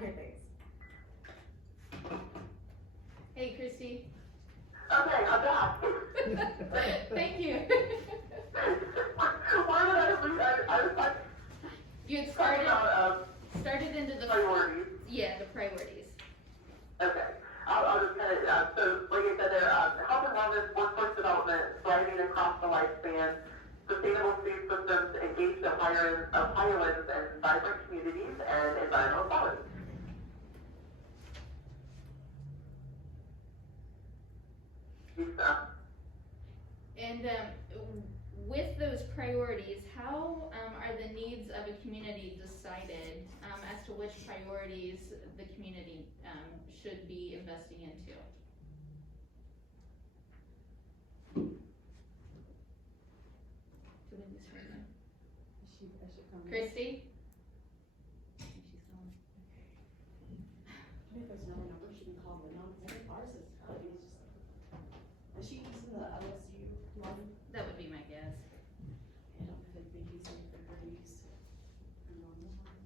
here, thanks. Hey, Christy. Okay, I'm back. Thank you. Why did I was like, You had talking about, started into the priorities. Yeah, the priorities. Okay. I'll just kind of, so like I said there, health and wellness, workforce development, thriving across the lifespan, sustainable food systems, engaged Ohioans and vibrant communities, and environmental quality. And with those priorities, how are the needs of a community decided as to which priorities the community should be investing into? Christy? If there's another number, she can call the number. I think ours is probably just. Is she using the OSU one? That would be my guess. I don't think they'd be using it for her use. Normal one.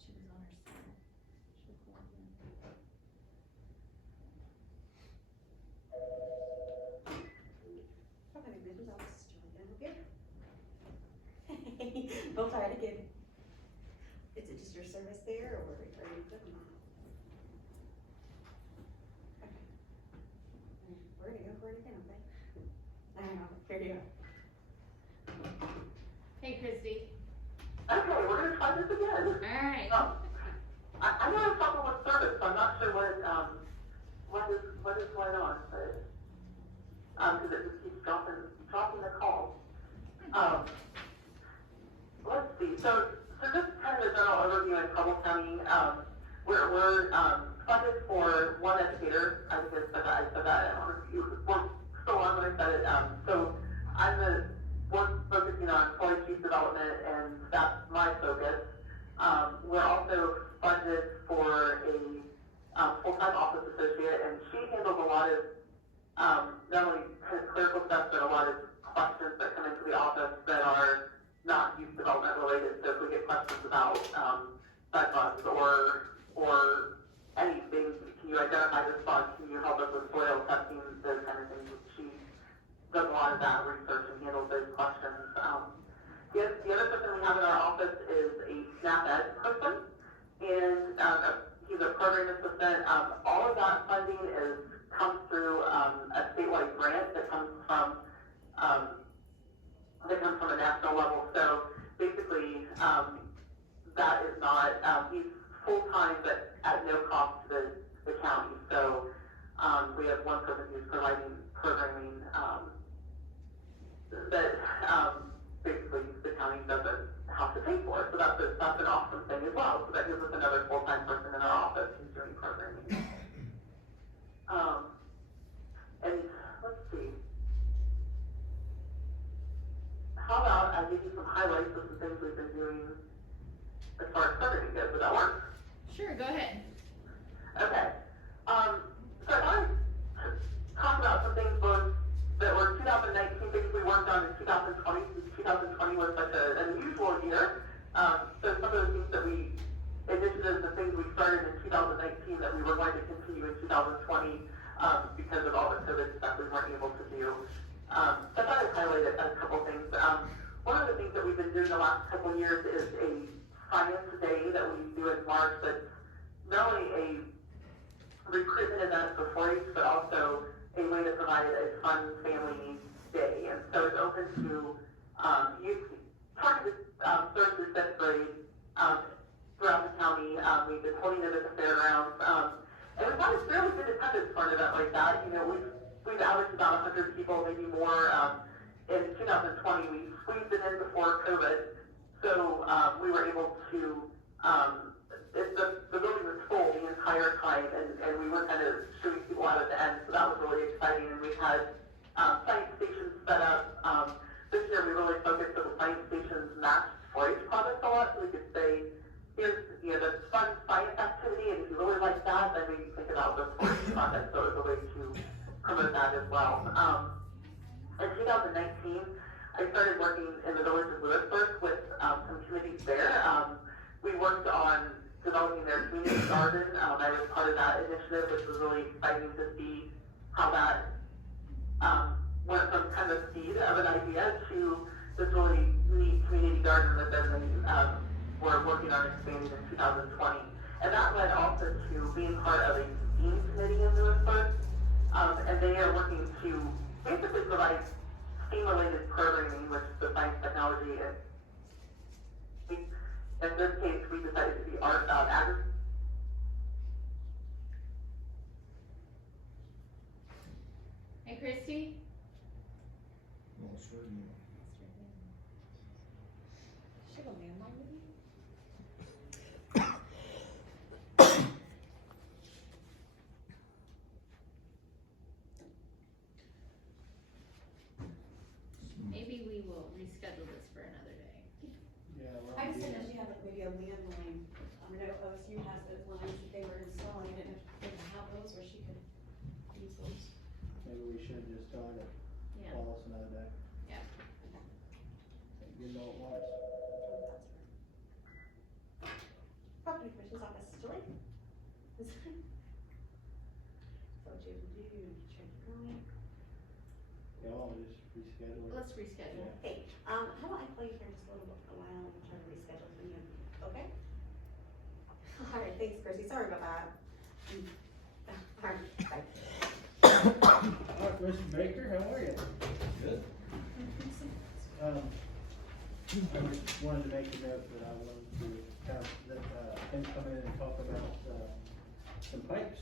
She was on her cell. She'll call again. Probably the business office is really good. We'll try it again. Is it just your service there, or are you putting on? Okay. We're gonna go for it again, okay? I don't know, here you go. Hey, Christy. Okay, we're going to try this again. Alright. I'm having a problem with service, so I'm not sure what is going on, but, because it just keeps dropping the call. Let's see, so just kind of a general overview in Preble County, we're funded for one educator. I think I said that, I don't know if you were still on when I said it. So I'm the one focusing on employee chief development, and that's my focus. We're also funded for a full-time office associate, and she handles a lot of not only kind of clerical stuff, but a lot of questions that come into the office that are not youth development related. So if we get questions about bed bugs or anything, can you identify this bug? Can you help us with soil testing? Those kind of things. She does a lot of that research and handles those questions. The other person we have in our office is a SNAP Ed person, and he's a program assistant. All of that funding comes through a statewide grant that comes from a national level. So basically, that is not, he's full-time but at no cost to the county. So we have one person who's providing programming that basically the county doesn't have to pay for. So that's an awesome thing as well. So that gives us another full-time person in our office who's doing programming. And let's see. How about I give you some highlights of some things we've been doing as far as programming goes? Would that work? Sure, go ahead. Okay. So I want to talk about some things both that were 2019, things we worked on in 2020, since 2020 was such an unusual year. So some of the things that initiatives and things we started in 2019 that we were going to continue in 2020 because of all the COVID stuff we weren't able to do. So I thought I'd highlight a couple things. One of the things that we've been doing the last couple of years is a Science Day that we do in March that's not only a recruitment event for 4-H, but also a way to provide a fun family day. And so it's open to youth, targeted 3rd through 5th grade throughout the county. We've been holding it at the fairgrounds. And we've had a fairly good attendance for an event like that. You know, we've averaged about 100 people, maybe more. In 2020, we squeezed it in before COVID, so we were able to, the building was full the entire time, and we were kind of shooting people out at the end, so that was really exciting. And we had science stations set up. This year we really focused on the science stations matched 4-H projects a lot, so we could say, here's the fun science activity, and if you really like that, then we think about the 4-H project, so it was a way to promote that as well. In 2019, I started working in the village of Lewisburg with some communities there. We worked on developing their community garden. I was part of that initiative, which was really exciting to see how that went from kind of seed of an idea to this really neat community garden that then we're working on expanding in 2020. And that led also to being part of a STEAM committee in Lewisburg. And they are working to basically provide STEAM-related programming, which is the science, technology, and in this case, we decided to be art, agriculture. Hey, Christy? Should have a landline with you? Maybe we will reschedule this for another day. Yeah, well, I just didn't know if you have like maybe a landline. I know OSU has those lines that they were installing. I didn't know if they have those where she could use those. maybe we should just tell her to Yeah. call us another day. Yeah. You know it once. Property Commissioner's Office, Julie? So what you have to do, you check your going. Yeah, I'll just reschedule it. Let's reschedule. Hey, how about I call you here in just a while and try to reschedule for you, okay? All right, thanks, Chrissy, sorry about that. All right, bye. All right, Mr. Baker, how are you? Good. I just wanted to make a note that I wanted to have, him come in and talk about, some pipes.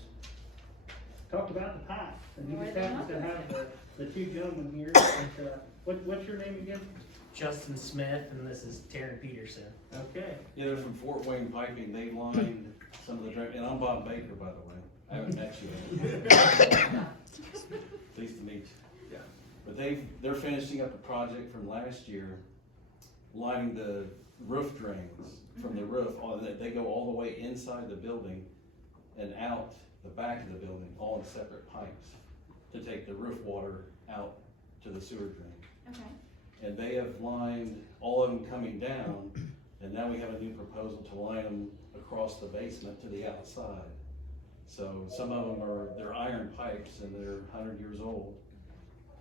Talk about the pipe, and he Where just they happens to are. have the two gentlemen here, and, what's your name again? Justin Smith, and this is Taryn Peterson. Okay. Yeah, they're from Fort Wayne Piping. They lined some of the drain, and I'm Bob Baker, by the way. I haven't met you. Pleased to meet you. Yeah. But they're finishing up a project from last year, lining the roof drains from the roof. They go all the way inside the building and out the back of the building, all in separate pipes, to take the roof water out to the sewer drain. Okay. And they have lined all of them coming down, and now we have a new proposal to line them across the basement to the outside. So some of them they're iron pipes, and they're 100 years old,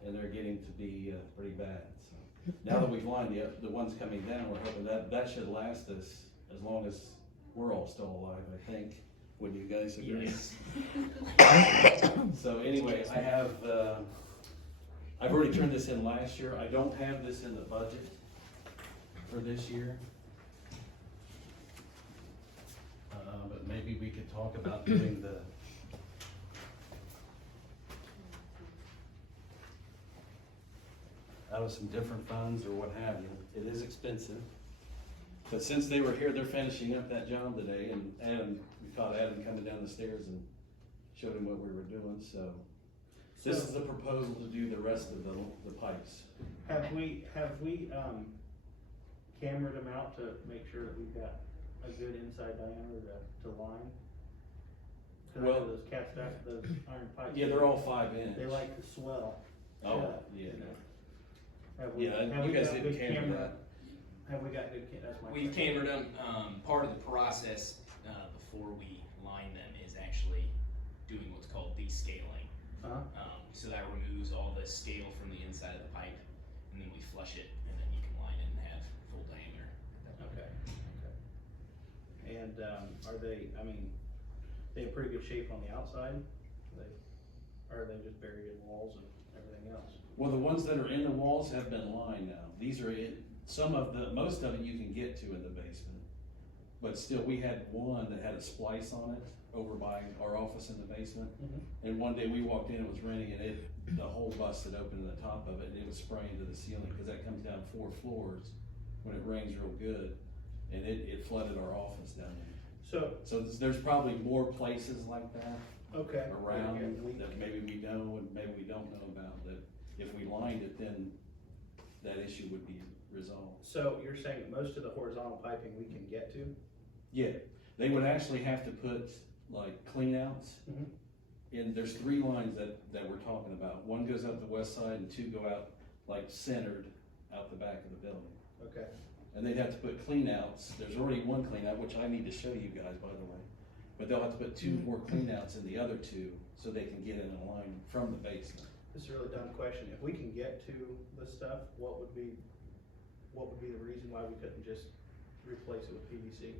and they're getting to be pretty bad. So now that we've lined the ones coming down, we're hoping that should last us as long as we're all still alive, I think. Would you guys agree? Yes. So anyway, I've already turned this in last year. I don't have this in the budget for this year. But maybe we could talk about doing out of some different funds or what have you. It is expensive. But since they were here, they're finishing up that job today, and we caught Adam coming down the stairs and showed him what we were doing, so. This is the proposal to do the rest of the pipes. Have we, cambered them out to make sure that we've got a good inside diameter to line? 'Cause I know Well- those those iron pipes. Yeah, they're all 5-inch. They like to swell. Oh, shut, yeah. you know. Have we- Yeah, have you we guys got didn't good camber camera- that. Have we got good, that's my We've question. cambered them. Part of the process before we line them is actually doing what's called descaling. Uh-huh. So that removes all the scale from the inside of the pipe, and then we flush it, and then you can line it and have full diameter. Okay, okay. And, are they, I mean, they in pretty good shape on the outside? Or are they just buried in walls and everything else? Well, the ones that are in the walls have been lined now. These are in, most of it you can get to in the basement. But still, we had one that had a splice on it over by our office in the basement. Mhm. And one day we walked in, it was raining, and the hole busted open in the top of it, and it was spraying to the ceiling, cause that comes down 4 floors when it rains real good. And it flooded our office down there. So, There's probably more places like that okay. around Yeah, that maybe we know and maybe we don't know about, that if we lined it, then that issue would be resolved. So you're saying that most of the horizontal piping we can get to? Yeah, they would actually have to put like cleanouts. Mhm. And there's 3 lines that we're talking about. One goes up the west side and 2 go out like centered out the back of the building. Okay. And they'd have to put cleanouts. There's already one cleanout, which I need to show you guys, by the way. But they'll have to put 2 more cleanouts in the other 2 so they can get in a line from the basement. This is a really dumb question. If we can get to the stuff, what would be the reason why we couldn't just replace it with PVC?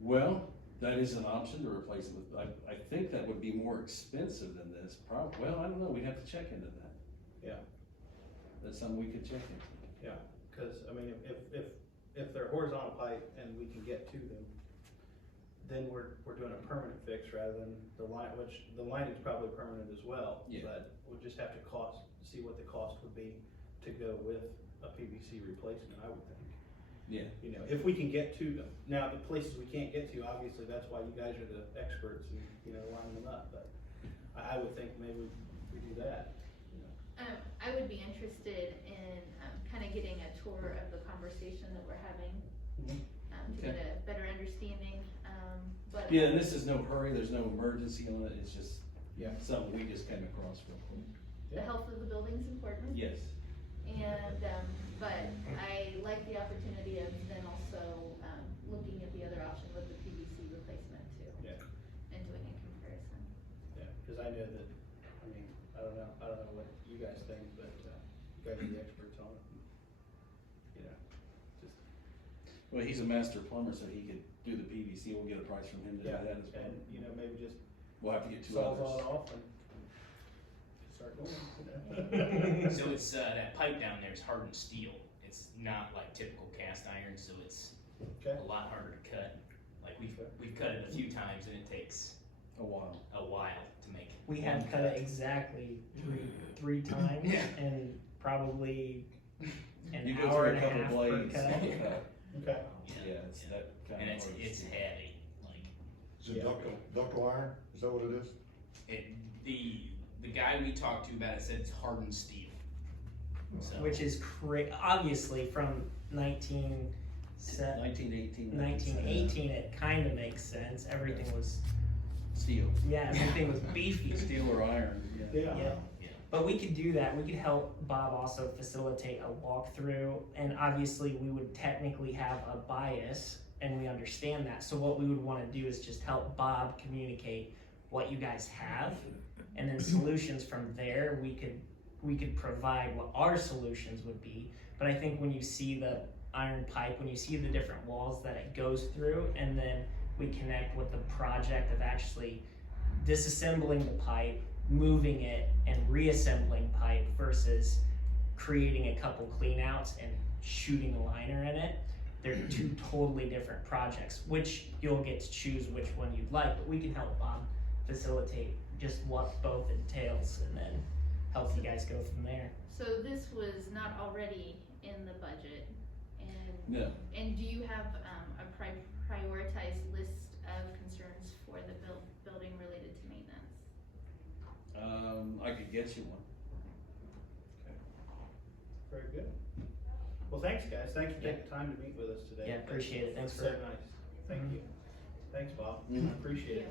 Well, that is an option to replace it with, I think that would be more expensive than this, well, I don't know, we'd have to check into that. Yeah. That's something we could check into. Yeah, cause I mean, if they're horizontal pipe and we can get to them, then we're doing a permanent fix rather than the line, which the lining's probably permanent as well. Yeah. But we'll just have to see what the cost would be to go with a PVC replacement, I would think. Yeah. You know, if we can get to them. Now, the places we can't get to, obviously, that's why you guys are the experts and, you know, line them up, but I would think maybe we do that, you know. I would be interested in, kind of getting a tour of the conversation that we're having, Mhm. to get a better understanding, but. Yeah, and this is no hurry, there's no emergency on it, it's just Yeah. something we just came across real quick. The health of the building's important. Yes. And, but I like the opportunity of then also, looking at the other option with the PVC replacement too. Yeah. And doing a comparison. Yeah, cause I know that, I mean, I don't know what you guys think, but, you guys are the experts on it. You know, just, Well, he's a master plumber, so he could do the PVC, we'll get a price from him to do yeah, that as well. and, you know, maybe just We'll have to get 2 solve others. all it off and start going. So it's, that pipe down there is hardened steel. It's not like typical cast iron, so it's Okay. a lot harder to cut. Like we've cut it a few times and it takes A while. a while to make. We one had cut it exactly three times Yeah. and probably You an go hour through and a a couple half per blades. cut. Okay. Yeah, it's that kind And of. it's hard to it's see. heavy, like, Is it Yeah. ductile iron? Is that what it is? the guy we talked to about it said it's hardened steel. So, Which is obviously from 1918, it kind of makes sense. Everything was, Steel. yeah, everything was beefy. Steel or iron, yeah. Yeah. Yeah. yeah. But we could do that. We could help Bob also facilitate a walkthrough, and obviously we would technically have a bias, and we understand that. So what we would want to do is just help Bob communicate what you guys have, and then solutions from there. We could provide what our solutions would be. But I think when you see the iron pipe, when you see the different walls that it goes through, and then we connect with the project of actually disassembling the pipe, moving it, and reassembling pipe versus creating a couple cleanouts and shooting a liner in it. They're 2 totally different projects, which you'll get to choose which one you'd like, but we can help Bob facilitate just what both entails and then help you guys go from there. So this was not already in the budget, and. No. And do you have, a prioritized list of concerns for the building related to maintenance? I could get you one. Very good. Well, thanks, guys. Thanks for taking the time to meet with us today. Yeah, appreciate it. Thanks That's for so nice. Thank you. Thanks, Bob. Mhm. I appreciate it.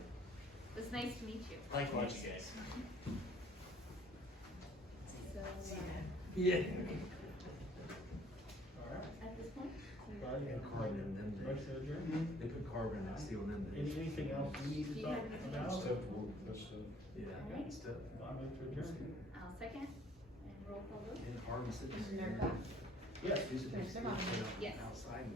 It was nice to meet you. Likewise. Thank you guys. So, Yeah. All right. at this point, Carbon in them Motion days. to adjourn? They put carbon and steel in them days. Anything else we need Do to you talk have anything about? else? Acceptable, that's, Yeah, Alright. and stuff. I move to adjourn. I'll second, and roll call vote. And carbon cities. Commissioner Cox? Yes. Used to be Commissioner Monahan? Yes. outside and